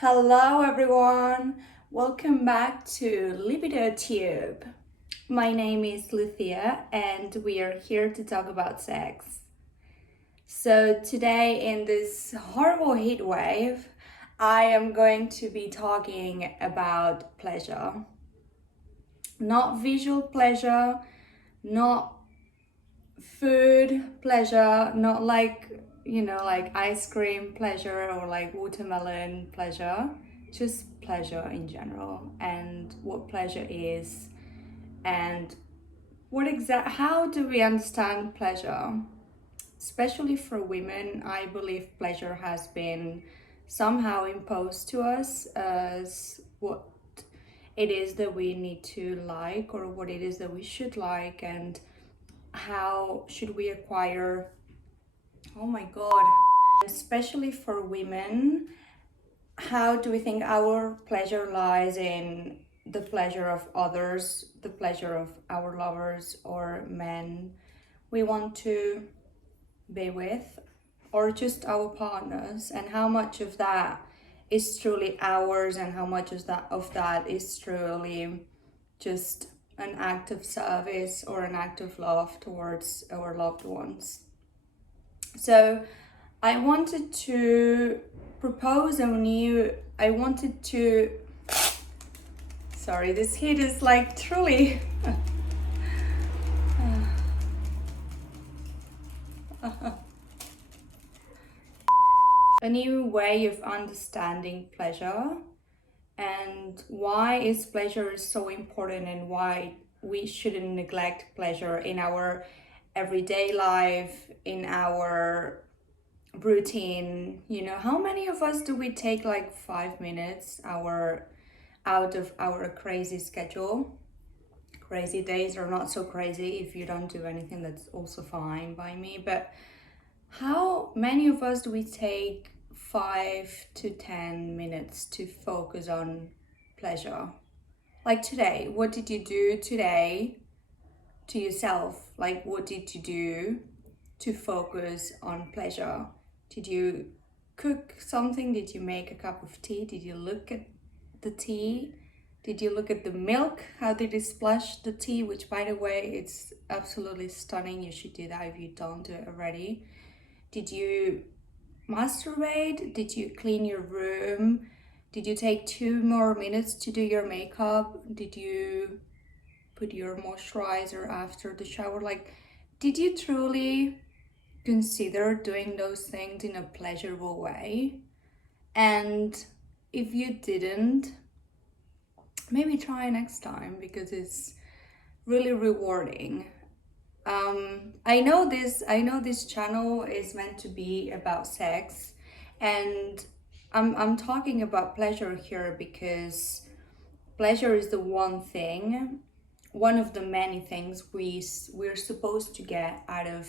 Hello everyone, welcome back to Libido Tube. My name is Luthia and we are here to talk about sex. So today in this horrible heat wave, I am going to be talking about pleasure. Not visual pleasure, not food pleasure, not like ice cream pleasure or like watermelon pleasure, just pleasure in general and what pleasure is and how do we understand pleasure. Especially for women, I believe pleasure has been somehow imposed to us as what it is that we need to like or what it is that we should like, and how should we acquire. Oh my god. Especially for women, how do we think our pleasure lies in the pleasure of others, the pleasure of our lovers or men we want to be with, or just our partners, and how much of that is truly ours and how much of that is truly just an act of service or an act of love towards our loved ones. So I wanted to sorry, this heat is like truly a new way of understanding pleasure, and why is pleasure so important and why we shouldn't neglect pleasure in our everyday life, in our routine. How many of us do we take like 5 minutes out of our crazy schedule? Crazy days are not so crazy. If you don't do anything, that's also fine by me, but how many of us do we take 5 to 10 minutes to focus on pleasure? Like today, what did you do today to yourself? Like, what did you do to focus on pleasure? Did you cook something? Did you make a cup of tea? Did you look at the tea? Did you look at the milk? How did it splash the tea? Which, by the way, it's absolutely stunning. You should do that if you don't do it already. Did you masturbate? Did you clean your room? Did you take 2 more minutes to do your makeup? Did you put your moisturizer after the shower? Like, did you truly consider doing those things in a pleasurable way? And if you didn't, maybe try next time, because it's really rewarding. I know this channel is meant to be about sex, and I'm talking about pleasure here because pleasure is the one of the many things we're supposed to get out of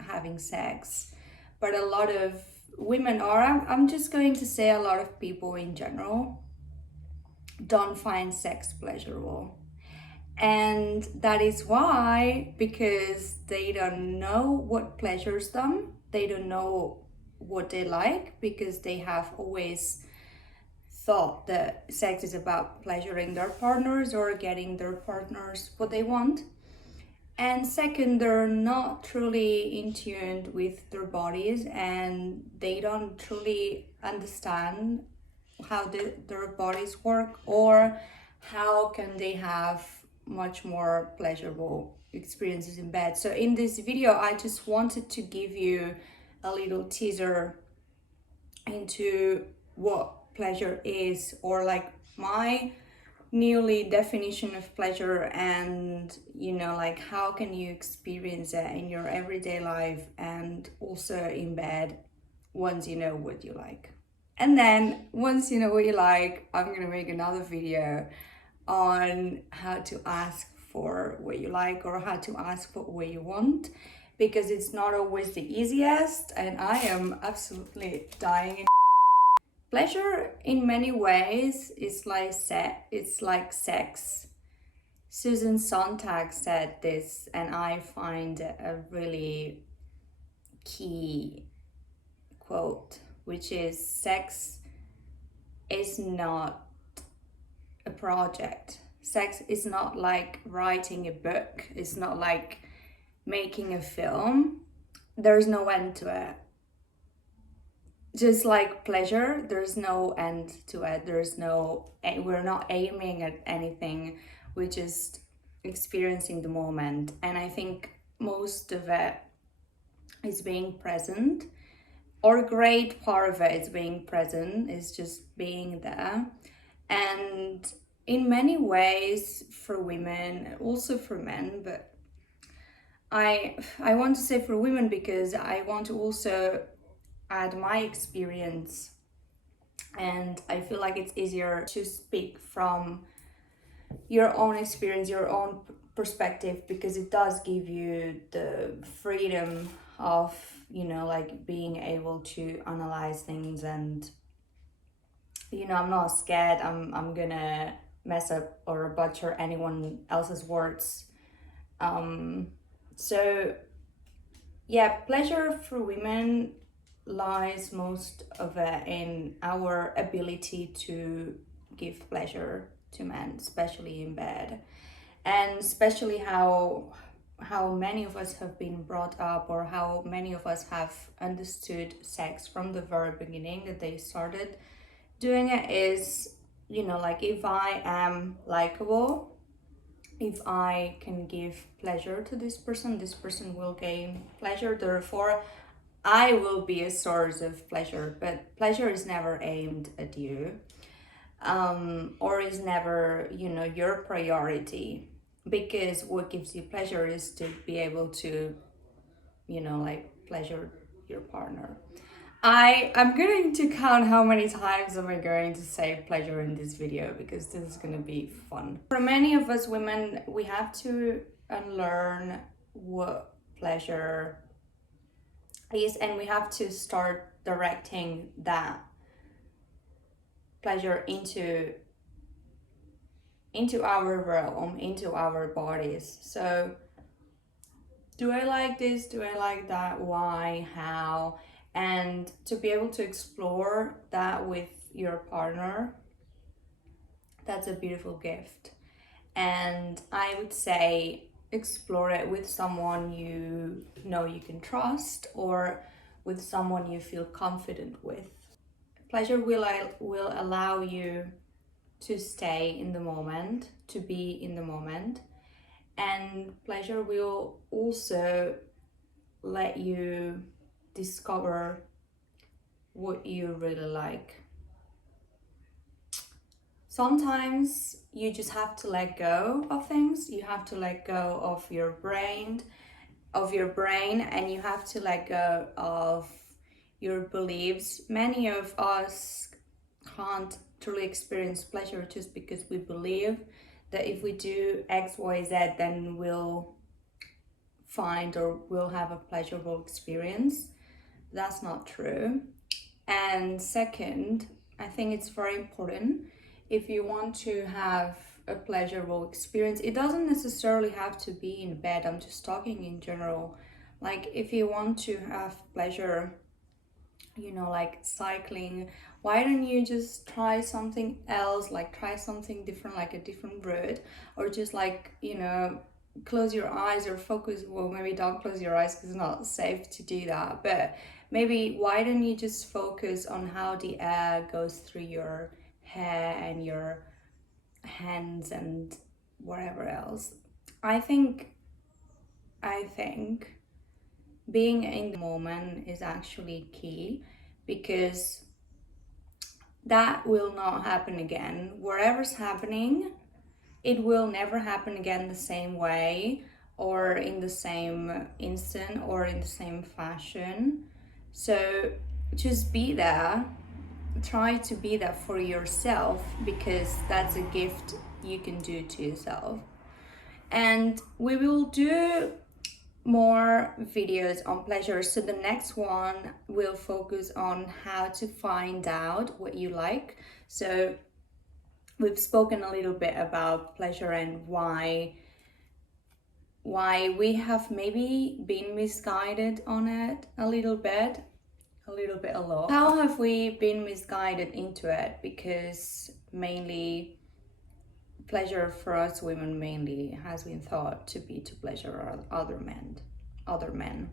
having sex. But a lot of women, or I'm just going to say a lot of people in general, don't find sex pleasurable. And that is why, because they don't know what pleasures them, they don't know what they like, because they have always thought that sex is about pleasuring their partners or getting their partners what they want. And second, they're not truly in tune with their bodies, and they don't truly understand how their bodies work, or how can they have much more pleasurable experiences in bed. So in this video, I just wanted to give you a little teaser into what pleasure is, or like my newly definition of pleasure, and like how can you experience it in your everyday life and also in bed once you know what you like. And then once you know what you like, I'm gonna make another video on how to ask for what you like, or how to ask for what you want, because it's not always the easiest, and I am absolutely dying. Pleasure in many ways is like sex. Susan Sontag said this, and I find a really key quote, which is, sex is not a project. Sex is not like writing a book, it's not like making a film. There's no end to it. Just like pleasure, there's no end to it. We're not aiming at anything. We're just experiencing the moment. And I think most of it is being present, or a great part of it is being present, is just being there. And in many ways, for women, also for men, but I want to say for women because I want to also add my experience, and I feel like it's easier to speak from your own experience, your own perspective, because it does give you the freedom of, like being able to analyze things. And I'm not scared I'm gonna mess up or butcher anyone else's words. So yeah, pleasure for women lies most of it in our ability to give pleasure to men, especially in bed, and especially how many of us have been brought up, or how many of us have understood sex from the very beginning that they started doing it is, like if I am likable, if I can give pleasure to this person will gain pleasure. Therefore, I will be a source of pleasure. But pleasure is never aimed at you, or is never, your priority. Because what gives you pleasure is to be able to, like pleasure your partner. I'm going to count how many times am I going to say pleasure in this video, because this is going to be fun. For many of us women, we have to unlearn what pleasure is, and we have to start directing that pleasure into our realm, into our bodies. So do I like this? Do I like that? Why? How? And to be able to explore that with your partner, that's a beautiful gift. And I would say explore it with someone you know you can trust, or with someone you feel confident with. Pleasure will allow you to stay in the moment, to be in the moment. And pleasure will also let you discover what you really like. Sometimes you just have to let go of things. You have to let go of your brain, and you have to let go of your beliefs. Many of us can't truly experience pleasure just because we believe that if we do X, Y, Z, then we'll find or we'll have a pleasurable experience. That's not true. And second, I think it's very important, if you want to have a pleasurable experience, it doesn't necessarily have to be in bed. I'm just talking in general. Like if you want to have pleasure, like cycling, why don't you just try something else, like try something different, like a different route, or just like, close your eyes or focus. Well, maybe don't close your eyes because it's not safe to do that, but maybe why don't you just focus on how the air goes through your hair and your hands and whatever else. I think being in the moment is actually key, because that will not happen again. Whatever's happening, it will never happen again the same way, or in the same instant, or in the same fashion. So just be there. Try to be there for yourself, because that's a gift you can do to yourself. And we will do more videos on pleasure. So the next one will focus on how to find out what you like. So we've spoken a little bit about pleasure and why we have maybe been misguided on it a little bit. a little bit a lot. How have we been misguided into it? Because mainly pleasure for us women mainly has been thought to be to pleasure other men.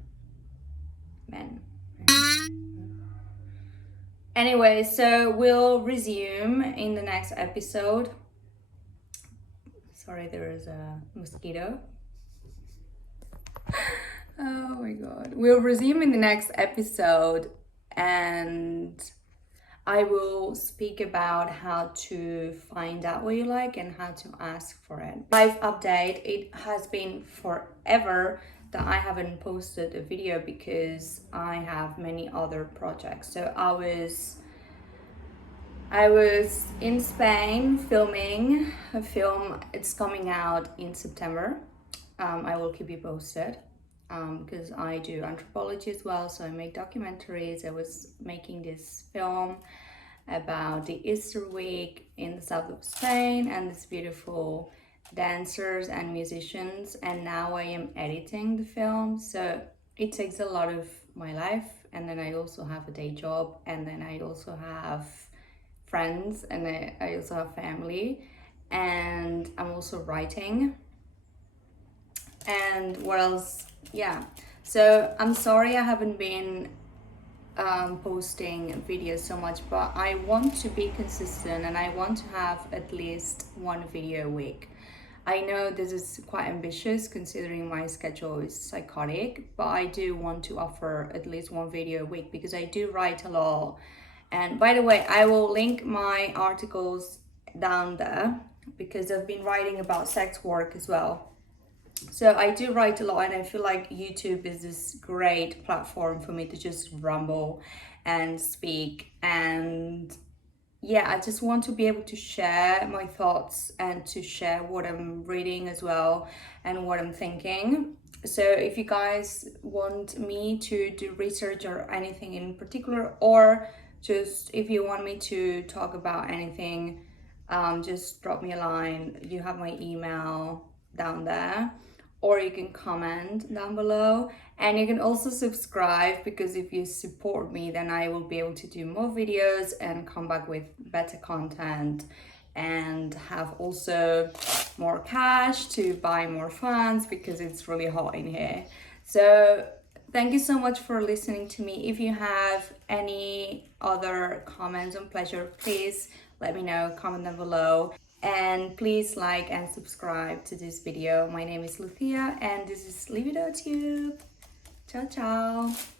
Anyway, so we'll resume in the next episode. Sorry, there is a mosquito. Oh my god. We'll resume in the next episode, and I will speak about how to find out what you like and how to ask for it. Life update. It has been forever that I haven't posted a video because I have many other projects. So I was in Spain filming a film. It's coming out in September. I will keep you posted because I do anthropology as well, so I make documentaries. I was making this film about the Easter week in the south of Spain and these beautiful dancers and musicians, and now I am editing the film, so it takes a lot of my life, and then I also have a day job, and then I also have friends, and I also have family, and I'm also writing. And what else? Yeah, so I'm sorry I haven't been posting videos so much, but I want to be consistent and I want to have at least one video a week. I know this is quite ambitious considering my schedule is psychotic, but I do want to offer at least one video a week because I do write a lot. And by the way, I will link my articles down there because I've been writing about sex work as well. So I do write a lot, and I feel like YouTube is this great platform for me to just ramble and speak. And yeah, I just want to be able to share my thoughts and to share what I'm reading as well and what I'm thinking. So if you guys want me to do research or anything in particular, or just if you want me to talk about anything, just drop me a line. You have my email down there, or you can comment down below, and you can also subscribe, because if you support me, then I will be able to do more videos and come back with better content and have also more cash to buy more fans because it's really hot in here. So thank you so much for listening to me. If you have any other comments on pleasure, please let me know, comment down below. And please like and subscribe to this video. My name is Lucia and this is Libido Tube. Ciao, ciao.